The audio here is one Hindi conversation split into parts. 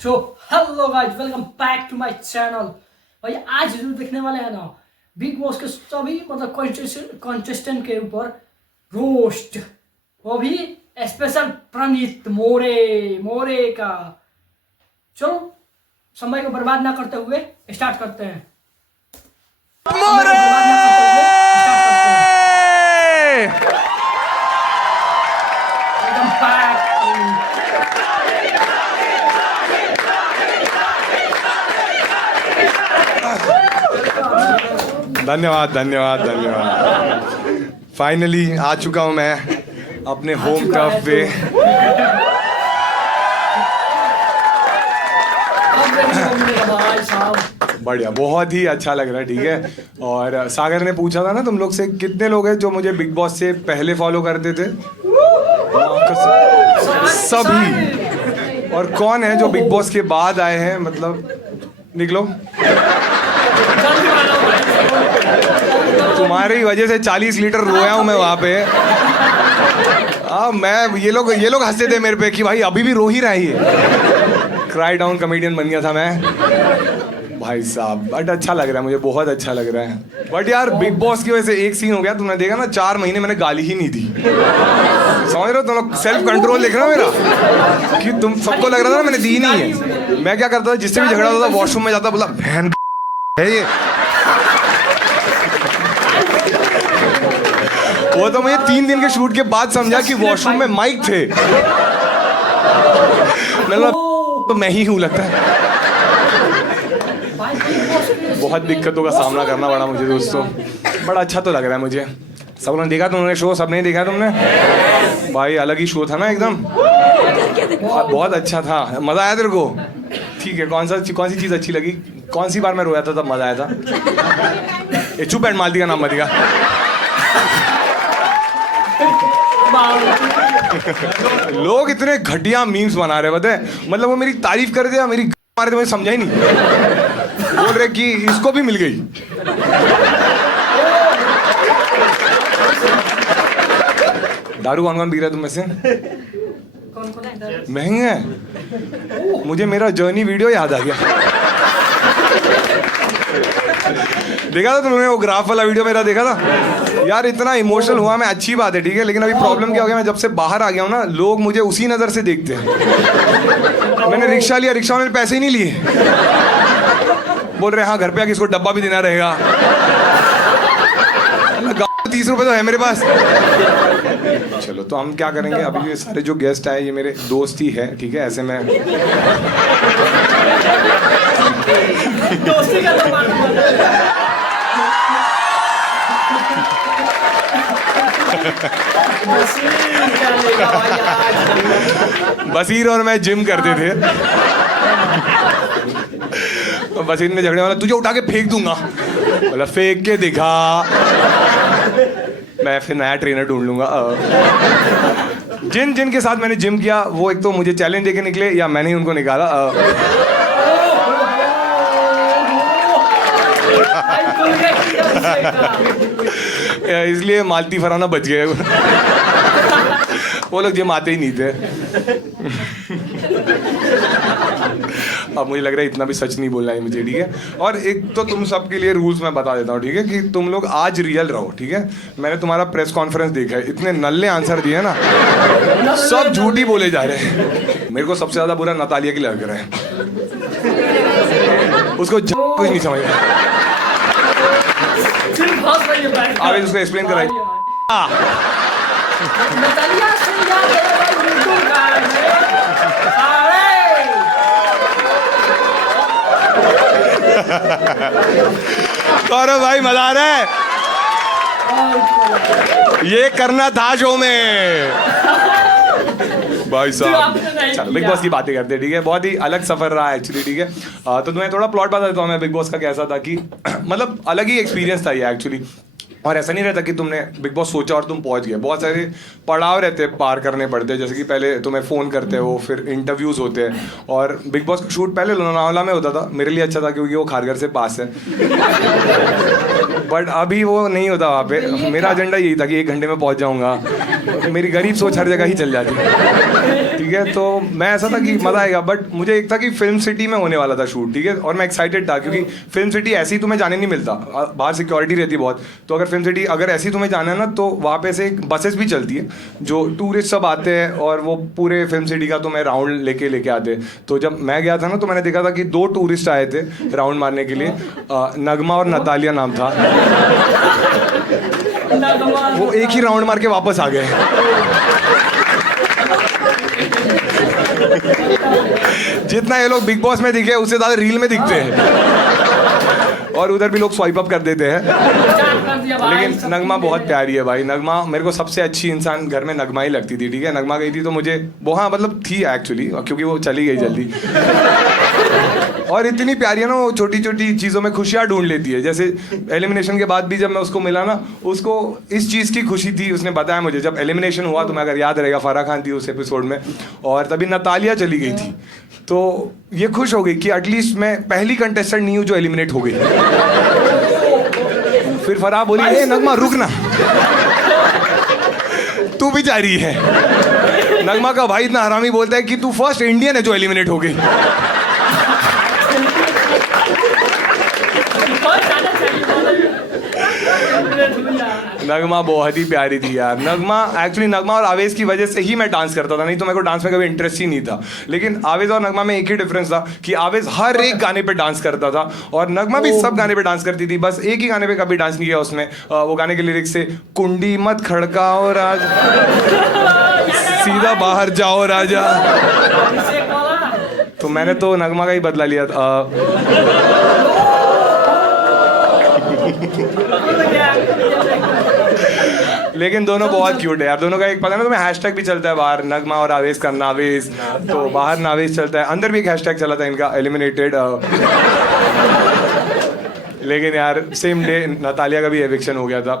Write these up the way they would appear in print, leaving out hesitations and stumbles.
So hello guys, welcome back to my channel. भाई आज जो देखने वाले हैं ना, बिग बॉस के सभी मतलब कॉन्टेस्टेंट के ऊपर रोस्ट, वो भी स्पेशल प्रणीत मोरे का। चलो समय को बर्बाद ना करते हुए स्टार्ट करते हैं। Welcome back. धन्यवाद धन्यवाद धन्यवाद। फाइनली आ चुका हूँ मैं अपने होम टर्फ पे। बढ़िया, बहुत ही अच्छा लग रहा है। ठीक है, और सागर ने पूछा था ना तुम लोग से कितने लोग हैं जो मुझे बिग बॉस से पहले फॉलो करते थे। सभी। और कौन है जो बिग बॉस के बाद आए हैं, मतलब निकलो। तुम्हारी वजह से 40 लीटर रोया हूँ मैं वहाँ पे। मैं ये लोग हंसते थे मेरे पे कि भाई अभी भी रो ही रहा है। क्राई डाउन कॉमेडियन बन गया था मैं भाई साहब। बट अच्छा लग रहा है मुझे, बहुत अच्छा लग रहा है। बट यार बिग बॉस की वजह से एक सीन हो गया, तुमने देखा ना, 4 महीने मैंने गाली ही नहीं दी। समझ रहे हो तुम लोग? सेल्फ कंट्रोल देख रहे हो मेरा, कि तुम सबको लग रहा था ना मैंने दी नहीं है। मैं क्या करता था, जिससे भी झगड़ा होता था वॉशरूम में जाता, बोला बहन है ये। वो तो मुझे 3 दिन के शूट के बाद समझा कि वॉशरूम में माइक थे। तो मैं ही हूँ लगता है। बहुत दिक्कतों का सामना करना पड़ा मुझे दोस्तों। बड़ा अच्छा तो लग रहा है मुझे। सब लोगों ने देखा तुमने शो? सब नहीं देखा तुमने? भाई अलग ही शो था ना एकदम। बहुत अच्छा था, मजा आया तेरे को? ठीक है, कौन सी चीज अच्छी लगी? कौन सी बार मैं रोया था तब मजा आया था? चुप एंड मालती का नाम मत दिया। लोग इतने घटिया मीम्स बना रहे पता है। मतलब वो मेरी तारीफ कर दिया, मेरी मारे तो मुझे समझा ही नहीं। बोल रहे कि इसको भी मिल गई। दारू कौन कौन पी रहा है तुम में से? महंगा है। मुझे मेरा जर्नी वीडियो याद आ गया। देखा था तुमने वो ग्राफ वाला वीडियो मेरा? देखा था यार, इतना इमोशनल हुआ मैं। अच्छी बात है, ठीक है, लेकिन अभी प्रॉब्लम क्या हो गया, मैं जब से बाहर आ गया हूँ ना, लोग मुझे उसी नजर से देखते हैं। मैंने रिक्शा लिया, रिक्शा वाले पैसे ही नहीं लिए। बोल रहे हाँ घर पे आके इसको डब्बा भी देना रहेगा। 30 रुपए तो है मेरे पास। चलो तो हम क्या करेंगे, अभी ये सारे जो गेस्ट आए ये मेरे दोस्त ही है, ठीक है। ऐसे में दोस्ती का बसीर और मैं जिम करते थे। तो बसीर ने झगड़े वाला, तुझे उठा के फेंक दूंगा। बोला फेंक के दिखा, मैं फिर नया ट्रेनर ढूंढ लूंगा। जिन के साथ मैंने जिम किया वो एक तो मुझे चैलेंज देके निकले या मैंने ही उनको निकाला। इसलिए मालती फराना बच गए। वो लोग जिम आते ही नहीं थे। अब मुझे लग रहा है इतना भी सच नहीं बोलना है मुझे, ठीक है। और एक तो तुम सबके लिए रूल्स मैं बता देता हूँ, ठीक है, कि तुम लोग आज रियल रहो, ठीक है। मैंने तुम्हारा प्रेस कॉन्फ्रेंस देखा है, इतने नल्ले आंसर दिए ना, सब झूठी बोले जा रहे हैं। मेरे को सबसे ज्यादा बुरा नतालिया की लग रहा है। उसको कुछ नहीं समझ रहा। आगे उसको एक्सप्लेन कराइए। गौरव भाई मजा आ रहा है, ये करना था शो में भाई साहब। चलो बिग बॉस की बातें करते हैं, ठीक है। बहुत ही अलग सफर रहा है एक्चुअली, ठीक है। तो तुम्हें थोड़ा प्लॉट बता देता हूँ मैं बिग बॉस का कैसा था, कि मतलब अलग ही एक्सपीरियंस था ये एक्चुअली। और ऐसा नहीं रहता कि तुमने बिग बॉस सोचा और तुम पहुंच गए। बहुत सारे पड़ाव रहते हैं, पार करने पड़ते हैं। जैसे कि पहले तुम्हें फ़ोन करते हो, फिर इंटरव्यूज़ होते हैं। और बिग बॉस का शूट पहले लोनावाला में होता था, मेरे लिए अच्छा था क्योंकि वो खारघर से पास है। बट अभी वो नहीं होता वहाँ पे। मेरा एजेंडा यही था कि 1 घंटे में पहुँच जाऊँगा। मेरी गरीब सोच हर जगह ही चल जाती है, ठीक ठीक है। तो मैं ऐसा था कि मज़ा आएगा, बट मुझे एक था कि फिल्म सिटी में होने वाला था शूट, ठीक है, और मैं एक्साइटेड था क्योंकि फिल्म सिटी ऐसे ही तुम्हें जाने नहीं मिलता, बाहर सिक्योरिटी रहती बहुत। तो अगर फिल्म सिटी अगर ऐसी तुम्हें जाना है ना, तो वहाँ पे से बसेस भी चलती है जो टूरिस्ट सब आते हैं और वो पूरे फिल्म सिटी का तुम्हें राउंड लेके आते हैं। तो जब मैं गया था ना, तो मैंने देखा था कि 2 टूरिस्ट आए थे राउंड मारने के लिए, नगमा और नतालिया नाम था। वो एक ही राउंड मार के वापस आ गए। जितना ये लोग बिग बॉस में दिखे उससे ज्यादा रील में दिखते हैं, और उधर भी लोग स्वाइप अप कर देते हैं। लेकिन नगमा बहुत प्यारी है भाई। नगमा मेरे को सबसे अच्छी इंसान घर में नगमा ही लगती थी, ठीक है। नगमा गई थी तो मुझे वो, हाँ मतलब थी एक्चुअली, क्योंकि वो चली गई जल्दी। और इतनी प्यारी है ना, वो छोटी छोटी चीज़ों में खुशियाँ ढूंढ लेती है। जैसे एलिमिनेशन के बाद भी जब मैं उसको मिला ना, उसको इस चीज़ की खुशी थी। उसने बताया मुझे जब एलिमिनेशन हुआ, तो मैं अगर याद रहेगा, फराह खान थी उस एपिसोड में, और तभी नतालिया चली गई थी। तो ये खुश हो गई कि एटलीस्ट मैं पहली कंटेस्टेंट नहीं हूँ जो एलिमिनेट हो गई। फिर फराह बोली, ए नगमा रुक ना, तू भी जा रही है। नगमा का भाई इतना हरामी बोलता है कि तू फर्स्ट इंडियन है जो एलिमिनेट हो गई। नगमा बहुत ही प्यारी थी यार। नगमा एक्चुअली, नगमा और आवेश की वजह से ही मैं डांस करता था, नहीं तो मेरे को डांस में कभी इंटरेस्ट ही नहीं था। लेकिन आवेश और नगमा में एक ही डिफरेंस था कि आवेश हर एक गाने पे डांस करता था और नगमा भी सब गाने पे डांस करती थी। बस एक ही गाने पे कभी डांस नहीं किया उसने। वो गाने के लिरिक्स से, कुंडी मत खड़काओ राजा, सीधा बाहर जाओ राजा। तो मैंने तो नगमा का ही बदला लिया था। लेकिन दोनों बहुत क्यूट है यार। दोनों का एक पता है ना तुम्हें, हैशटैग भी चलता है बाहर, नगमा और आवेश का नावेश। तो बाहर नावेश चलता है, अंदर भी एक हैशटैग चला था इनका, एलिमिनेटेड। लेकिन यार सेम डे नतालिया का भी एविक्शन हो गया था।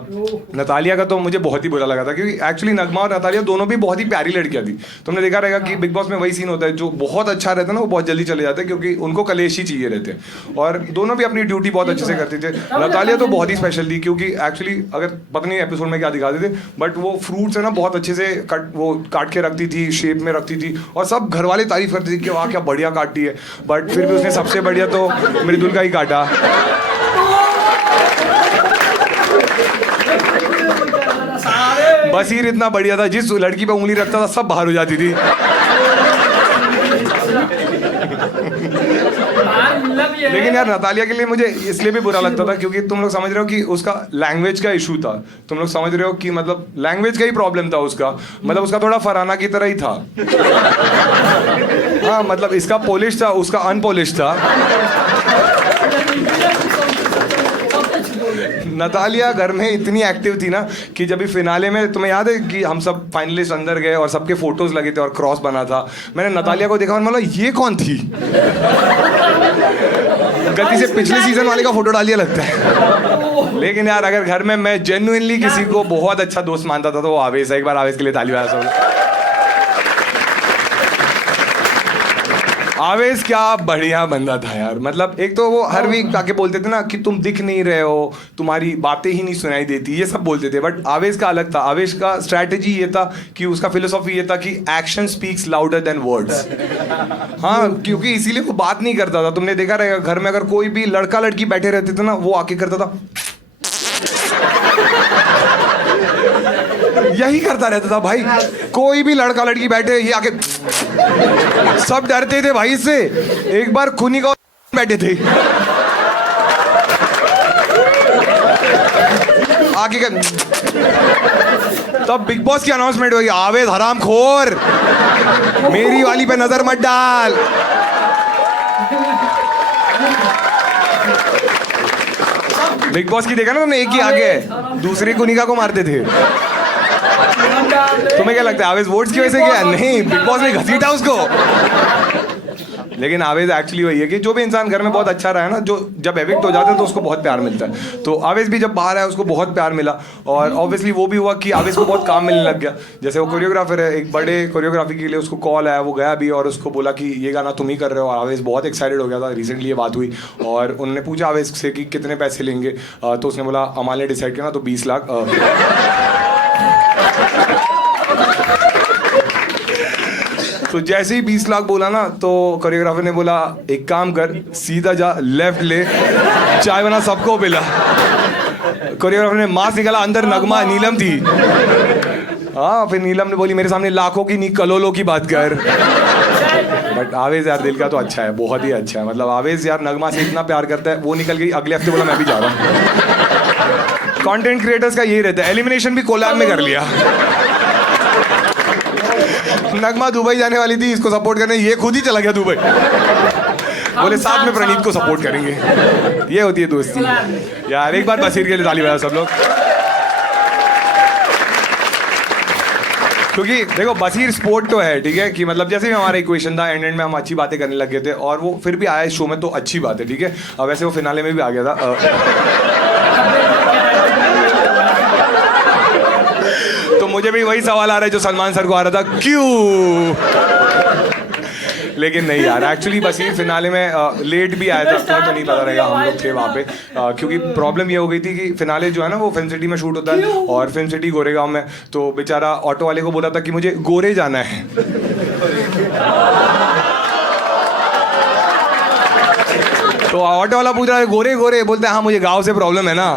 नतालिया का तो मुझे बहुत ही बुरा लगा था, क्योंकि एक्चुअली नगमा और नतालिया दोनों भी बहुत ही प्यारी लड़कियां थी। तुमने देखा रहेगा कि बिग बॉस में वही सीन होता है, जो बहुत अच्छा रहता है ना वो बहुत जल्दी चले जाते हैं, क्योंकि उनको कलेश ही चाहिए रहते हैं। और दोनों भी अपनी ड्यूटी बहुत अच्छे से करते थे। नतालिया तो बहुत ही स्पेशल थी, क्योंकि एक्चुअली अगर पता नहीं एपिसोड में क्या दिखाते थे, बट वो फ्रूट्स है ना बहुत अच्छे से काट के रखती थी, शेप में रखती थी, और सब घर वाले तारीफ करते थे कि वाह क्या बढ़िया काटती है। बट फिर भी उसने सबसे बढ़िया तो मृदुल का ही काटा। बसीर इतना बढ़िया था, जिस लड़की पे उंगली रखता था सब बाहर हो जाती थी। लेकिन यार नतालिया के लिए मुझे इसलिए भी बुरा लगता था, क्योंकि तुम लोग समझ रहे हो कि उसका लैंग्वेज का इशू था। तुम लोग समझ रहे हो कि मतलब लैंग्वेज का ही प्रॉब्लम था उसका। मतलब उसका थोड़ा फरहाना की तरह ही था। हाँ मतलब इसका पोलिश था, उसका अनपोलिश था। नतालिया घर में इतनी एक्टिव थी ना कि जब भी फिनाले में, तुम्हें याद है कि हम सब फाइनलिस्ट अंदर गए और सबके फोटोज लगे थे और क्रॉस बना था, मैंने नतालिया को देखा और मतलब ये कौन थी। गलती से पिछले सीजन वाले का फोटो डाल दिया लगता है। लेकिन यार अगर घर में मैं जेन्युइनली किसी को बहुत अच्छा दोस्त मानता था तो वो आवेश है। एक बार आवेश के लिए ताली बजा सब। आवेश क्या बढ़िया बंदा था यार। मतलब एक तो वो हर वीक आके बोलते थे ना कि तुम दिख नहीं रहे हो, तुम्हारी बातें ही नहीं सुनाई देती, ये सब बोलते थे। बट आवेश का अलग था। आवेश का स्ट्रैटेजी ये था कि उसका फिलोसॉफी ये था कि action speaks louder than words. हाँ क्योंकि इसीलिए वो बात नहीं करता था। तुमने देखा रहेगा घर में अगर कोई भी लड़का लड़की बैठे रहते थे ना, वो आके करता था, यही करता रहता था भाई। कोई भी लड़का लड़की बैठे, ये आके, सब डरते थे भाई इससे। एक बार खुनी का बैठे थे, आगे कर, तब बिग बॉस की अनाउंसमेंट हुई, आवेश हराम खोर, मेरी वाली पे नजर मत डाल। बिग बॉस की देखा ना तुमने, एक ही आगे दूसरी कुनिका को मारते थे। तुम्हें क्या लगता है आवेश वोट्स की वजह से क्या? नहीं, बिग बॉस ने घसीटा उसको। लेकिन आवेश एक्चुअली वही है कि जो भी इंसान घर में बहुत अच्छा रहा है ना, जो जब एविक्ट हो जाता है तो उसको बहुत प्यार मिलता है। तो आवेश भी जब बाहर आया उसको बहुत प्यार मिला, और ऑब्वियसली वो भी हुआ कि आवेश को बहुत काम मिलने लग गया। जैसे वो कोरियोग्राफर है, एक बड़े कोरियोग्राफी के लिए उसको कॉल आया, वो गया भी और उसको बोला कि ये गाना तुम ही कर रहे हो। और आवेश बहुत एक्साइटेड हो गया था। रिसेंटली ये बात हुई और उन्होंने पूछा आवेश से कि कितने पैसे लेंगे, तो उसने बोला अमाल ने डिसाइड किया ना तो 20 लाख। तो जैसे ही 20 लाख बोला ना तो कोरियोग्राफर ने बोला एक काम कर, सीधा जा, लेफ्ट ले, चाय बना, सबको पिला। कोरियोग्राफर ने मास्क निकाला, अंदर नगमा नीलम थी। हाँ, फिर नीलम ने बोली मेरे सामने लाखों की नहीं कलोलों की बात कर। बट आवेज यार दिल का तो अच्छा है, बहुत ही अच्छा है। मतलब आवेज यार नगमा से इतना प्यार करता है, वो निकल गई, अगले हफ्ते बोला मैं भी जा रहा हूँ। कंटेंट क्रिएटर्स का यही रहता है, एलिमिनेशन भी कोलैब में कर लिया। नगमा दुबई जाने वाली थी इसको सपोर्ट करने, ये खुद ही चला गया दुबई। बोले साथ में प्रणीत को सपोर्ट करेंगे। ये होती है दोस्ती यार। एक बार बसीर के लिए ताली बजाओ सब लोग, क्योंकि देखो बसीर स्पोर्ट तो है, ठीक है, कि मतलब जैसे भी हमारा इक्वेशन था, एंड में हम अच्छी बातें करने लग गए थे और वो फिर भी आया इस शो में, तो अच्छी बात है, ठीक है। अब वैसे वो फिनाले में भी आ गया था। तो मुझे भी वही सवाल आ रहा है जो सलमान सर को आ रहा था, क्यों? लेकिन नहीं यार, एक्चुअली बसीर फिनाले में लेट भी आया था, तुम्हें तो नहीं पता रहेगा, हम लोग थे वहाँ पे। क्योंकि प्रॉब्लम ये हो गई थी कि फिनाले जो है ना वो फिल्म सिटी में शूट होता है और फिल्म सिटी गोरेगांव में। तो बेचारा ऑटो वाले को बोला था कि मुझे गोरे जाना है। तो ऑटो वाला पूछ रहा है गोरे गोरे, बोलते हैं हाँ मुझे गाँव से प्रॉब्लम है ना।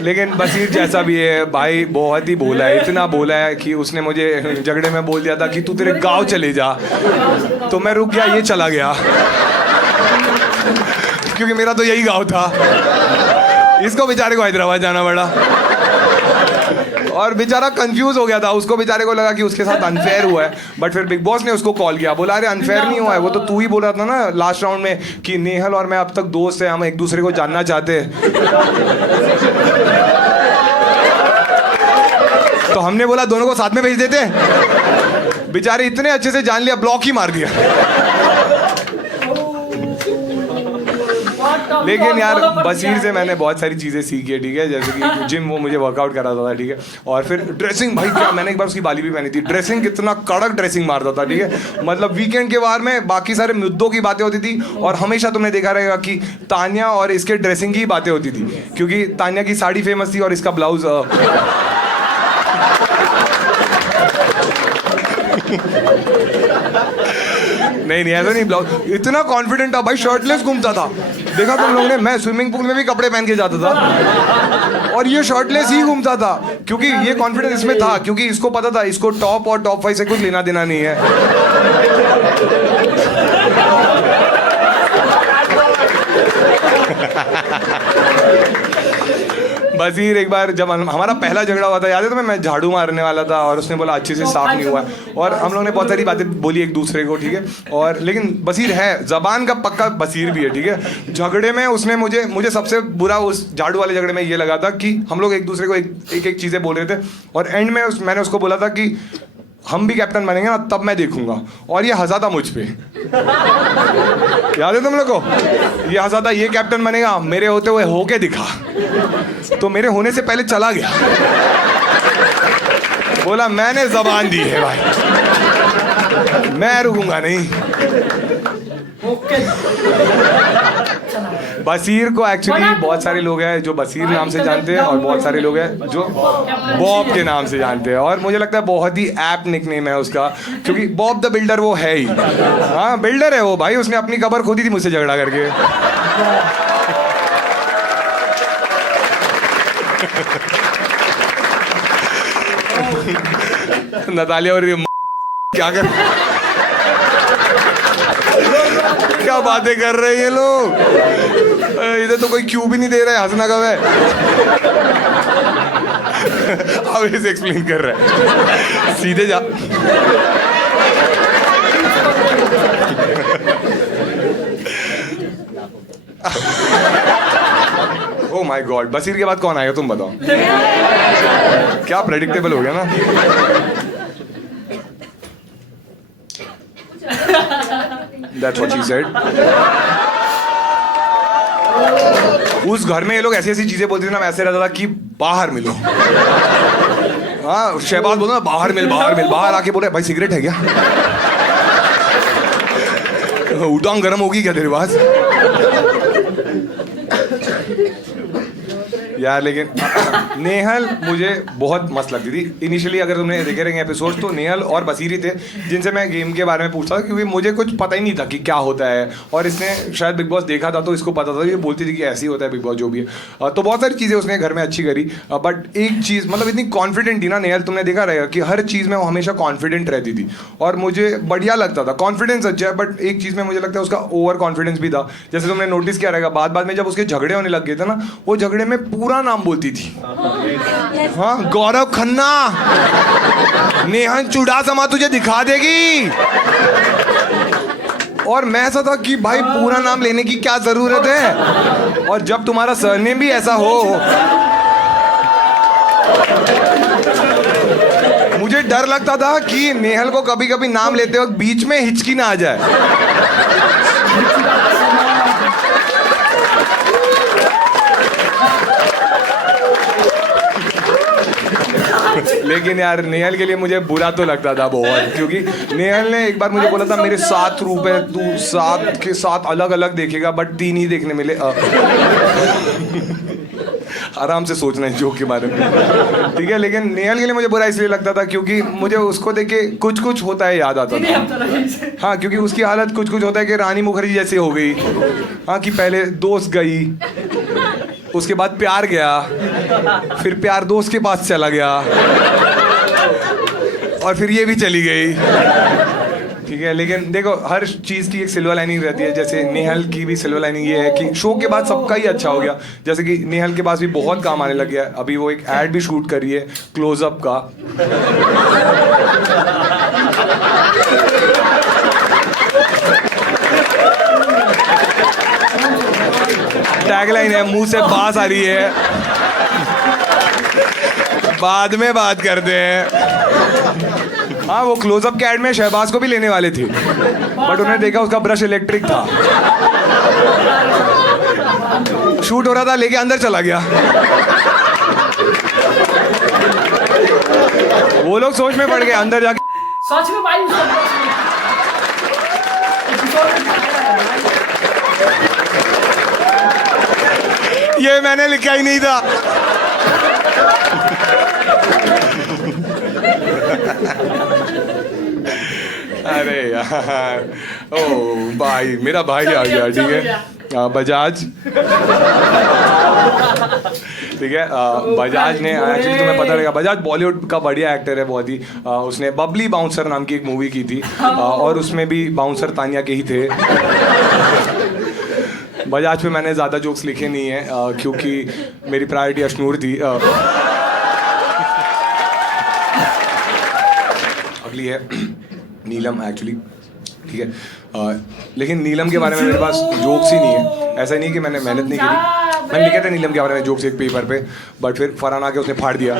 लेकिन बसीर जैसा भी है भाई, बहुत ही बोला है, इतना बोला है कि उसने मुझे झगड़े में बोल दिया था कि तू तेरे गांव चले जा, तो मैं रुक गया, ये चला गया क्योंकि मेरा तो यही गांव था। इसको बेचारे को हैदराबाद जाना पड़ा और बेचारा कंफ्यूज हो गया था। उसको बेचारे को लगा कि उसके साथ अनफेयर हुआ है, बट फिर बिग बॉस ने उसको कॉल किया, बोला अरे अनफेयर नहीं हुआ है, वो तो तू ही बोल रहा था ना लास्ट राउंड में कि नेहल और मैं अब तक दोस्त हैं, हम एक दूसरे को जानना चाहते हैं। तो हमने बोला दोनों को साथ में भेज देते। बेचारे इतने अच्छे से जान लिया, ब्लॉक ही मार दिया। लेकिन यार बसीर से मैंने बहुत सारी चीज़ें सीखी है, ठीक है, जैसे कि जिम वो मुझे वर्कआउट कराता था, ठीक है, और फिर ड्रेसिंग, भाई क्या मैंने एक बार उसकी बाली भी पहनी थी, ड्रेसिंग कितना कड़क ड्रेसिंग मारता था, ठीक है। मतलब वीकेंड के बार में बाकी सारे मुद्दों की बातें होती थी और हमेशा तुमने देखा रहेगा कि तान्या और इसके ड्रेसिंग की बातें होती थी, क्योंकि तान्या की साड़ी फेमस थी और इसका ब्लाउज नहीं ऐसा नहीं, ब्लाउज इतना कॉन्फिडेंट था भाई, शर्टलेस घूमता था, देखा तुम लोगों ने। मैं स्विमिंग पूल में भी कपड़े पहन के जाता था और ये शर्टलेस ही घूमता था, क्योंकि ये कॉन्फिडेंस इसमें था, क्योंकि इसको पता था इसको टॉप और टॉप 5 से कुछ लेना देना नहीं है। बसीर एक बार जब हमारा पहला झगड़ा हुआ था, याद है तुम्हें, मैं झाड़ू मारने वाला था और उसने बोला अच्छे से साफ नहीं हुआ, और हम लोगों ने बहुत सारी बातें बोली एक दूसरे को, ठीक है। और लेकिन बसीर है जबान का पक्का, बसीर भी है, ठीक है। झगड़े में उसने मुझे सबसे बुरा उस झाड़ू वाले झगड़े में ये लगा था कि हम लोग एक दूसरे को एक चीज़ें बोल रहे थे और एंड में मैंने उसको बोला था कि हम भी कैप्टन बनेंगे ना तब मैं देखूंगा, और ये हंसा था मुझ पे। याद है तुम लोग को? ये हंसा था, ये कैप्टन बनेगा, मेरे होते हुए होके दिखा, तो मेरे होने से पहले चला गया। बोला मैंने जबान दी है भाई, मैं रुकूंगा नहीं। बसीर को एक्चुअली बहुत सारे लोग हैं जो बसीर नाम से जानते हैं और बहुत सारे लोग हैं जो बॉब के नाम से जानते हैं, और मुझे लगता है बहुत ही ऐप निकनेम है उसका, क्योंकि बॉब द बिल्डर वो है ही। हाँ बिल्डर है वो भाई, उसने अपनी कबर खोदी थी मुझसे झगड़ा करके। नतालिया और क्या कर क्या बातें कर रहे हैं ये लोग, इधर तो कोई क्यू भी नहीं दे रहा है, हंसना कब है। अब इसे एक्सप्लेन कर रहा है, सीधे जा। ओह माय गॉड, बसीर के बाद कौन आएगा तुम बताओ? क्या प्रेडिक्टेबल हो गया ना। That's what she said. उस घर में ये लोग ऐसी ऐसी चीजें बोलते थे ना, मैं ऐसे रहता था कि बाहर मिलो। हाँ शहबाज बोलता ना बाहर मिल, बाहर आके बोले भाई सिगरेट है क्या? उठाऊं गर्म होगी क्या तेरे पास? यार लेकिन नेहल मुझे बहुत मस्त लगती थी इनिशियली। अगर तुमने देखे रहेंगे एपिसोड्स तो नेहल और बसीरी थे जिनसे मैं गेम के बारे में पूछता था, क्योंकि मुझे कुछ पता ही नहीं था कि क्या होता है। और इसने शायद बिग बॉस देखा था तो इसको पता था, ये बोलती थी कि ऐसे ही होता है बिग बॉस जो भी है। तो बहुत सारी चीज़ें उसने घर में अच्छी करी। बट एक चीज़ मतलब इतनी कॉन्फिडेंट थी ना नेहल, तुमने देखा रहेगा कि हर चीज़ में वो हमेशा कॉन्फिडेंट रहती थी और मुझे बढ़िया लगता था। कॉन्फिडेंस अच्छा है बट एक चीज़ में मुझे लगता है उसका ओवर कॉन्फिडेंस भी था। जैसे तुमने नोटिस किया रहेगा बाद में जब उसके झगड़े होने लग गए थे ना, वो झगड़े में पूरा नाम बोलती थी। हाँ, गौरव खन्ना, नेहन चुड़ासमा तुझे दिखा देगी। और मैं ऐसा था कि भाई पूरा नाम लेने की क्या जरूरत है। और जब तुम्हारा सरनेम भी ऐसा हो, मुझे डर लगता था कि नेहल को कभी कभी नाम लेते वक्त बीच में हिचकी ना आ जाए। लेकिन यार नेहल के लिए मुझे बुरा तो लगता था बहुत, क्योंकि नेहल ने एक बार मुझे बोला था मेरे 7 रूप है, तू 7 के 7 अलग अलग देखेगा बट 3 ही देखने मिले। आराम से सोचना है जोक के बारे में, ठीक है। लेकिन नेहल के लिए मुझे बुरा इसलिए लगता था क्योंकि मुझे उसको देख के कुछ कुछ होता है याद आता था। हाँ, क्योंकि उसकी हालत कुछ कुछ होता है कि रानी मुखर्जी जैसे हो गई। हाँ, कि पहले दोस्त गई, उसके बाद प्यार गया, फिर प्यार दोस्त के पास चला गया और फिर ये भी चली गई, ठीक है। लेकिन देखो हर चीज़ की एक सिल्वर लाइनिंग रहती है। जैसे नेहल की भी सिल्वर लाइनिंग ये है कि शो के बाद सबका ही अच्छा हो गया। जैसे कि नेहल के पास भी बहुत काम आने लग गया है। अभी वो एक ऐड भी शूट कर रही है क्लोजअप का। टैगलाइन है, मुंह से बास आ रही है, बाद में बात करते हैं। हाँ, वो क्लोजअप के ऐड में शहबाज को भी लेने वाले थे बट उन्हें देखा उसका ब्रश इलेक्ट्रिक था। शूट हो रहा था, लेके अंदर चला गया। वो लोग सोच में पड़ गए अंदर जाके। सच में भाई ये मैंने लिखा ही नहीं था। अरे यार, ओ भाई, मेरा भाई आ गया, ठीक है। बजाज, ठीक है। बजाज ने एक्चुअली तुम्हें पता रहेगा, बजाज बॉलीवुड का बढ़िया एक्टर है बहुत ही। उसने बबली बाउंसर नाम की एक मूवी की थी और उसमें भी बाउंसर तानिया के ही थे। बजाज पे मैंने ज़्यादा जोक्स लिखे नहीं है क्योंकि मेरी प्रायोरिटी अशनूर थी। अगली है नीलम एक्चुअली, ठीक है। लेकिन नीलम के बारे में मेरे पास जोक्स ही नहीं है। ऐसा नहीं कि मैंने मेहनत नहीं करी, मैंने लिखे थे नीलम के बारे में जोक्स एक पेपर पे, बट फिर फरहान आके उसने फाड़ दिया।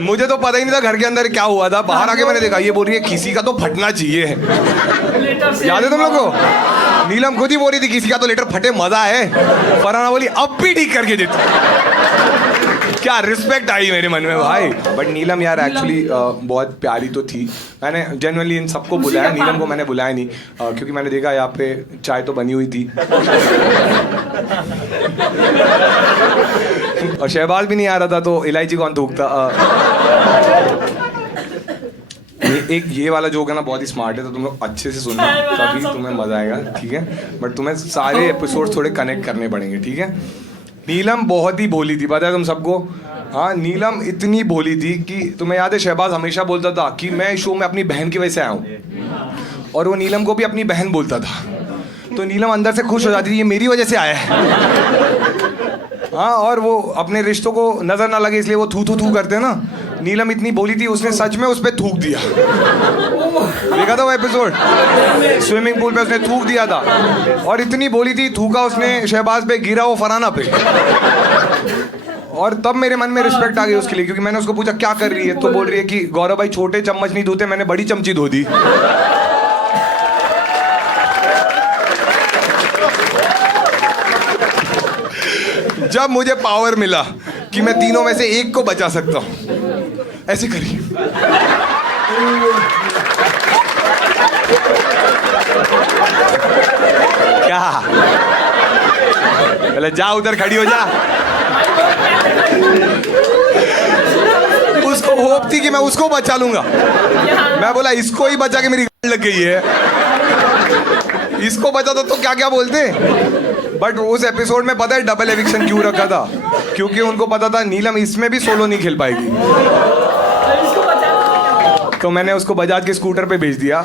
मुझे तो पता ही नहीं था घर के अंदर क्या हुआ था। बाहर आके मैंने देखा ये बोल रही है किसी का तो फटना चाहिए। याद है तुम लोग को? नीलम खुद ही बोल रही थी किसी का तो लेटर फटे, मजा है। फरहाना बोली अब भी ठीक करके देती। क्या रिस्पेक्ट आई मेरे मन में भाई। बट नीलम यार एक्चुअली बहुत प्यारी तो थी। मैंने जेन्युइनली इन सबको बुलाया, नीलम को मैंने बुलाया नहीं क्योंकि मैंने देखा यहाँ पे चाय तो बनी हुई थी और शहबाज भी नहीं आ रहा था तो इलायची कौन थूकता। ये वाला जोक है ना बहुत ही स्मार्ट है, तो तुम लोग अच्छे से सुनना तभी तुम्हें मजा आएगा, ठीक है। बट तुम्हें सारे एपिसोड थोड़े कनेक्ट करने पड़ेंगे, ठीक है। नीलम बहुत ही भोली थी, पता है तुम सबको। हाँ, नीलम इतनी भोली थी कि तुम्हें याद है शहबाज हमेशा बोलता था कि मैं इस शो में अपनी बहन की वजह से आया हूँ और वो नीलम को भी अपनी बहन बोलता था। तो नीलम अंदर से खुश हो जाती थी ये मेरी वजह से आया है। हाँ, और वो अपने रिश्तों को नजर ना लगे इसलिए वो थू थू थू करते हैं ना। नीलम इतनी बोली थी उसने सच में उस पर थूक दिया। देखा था वो एपिसोड, स्विमिंग पूल पे उसने थूक दिया था और इतनी बोली थी, थूका उसने शहबाज पे, गिरा वो फरहाना पे। और तब मेरे मन में रिस्पेक्ट आ गई उसके लिए, क्योंकि मैंने उसको पूछा क्या कर रही है तो बोल रही है कि गौरव भाई छोटे चम्मच नहीं धोते, मैंने बड़ी चमची धो दी। जब मुझे पावर मिला कि मैं तीनों में से एक को बचा सकता हूं, ऐसे करिए। क्या? पहले जा उधर खड़ी हो जा। उसको होप थी कि मैं उसको बचा लूंगा, मैं बोला इसको ही बचा के मेरी गांड लग गई है, इसको बचा तो क्या क्या बोलते। बट उस एपिसोड में पता है डबल एविक्शन क्यों रखा था? क्योंकि उनको पता था नीलम इसमें भी सोलो नहीं खेल पाएगी, तो मैंने उसको बजाज के स्कूटर पे भेज दिया।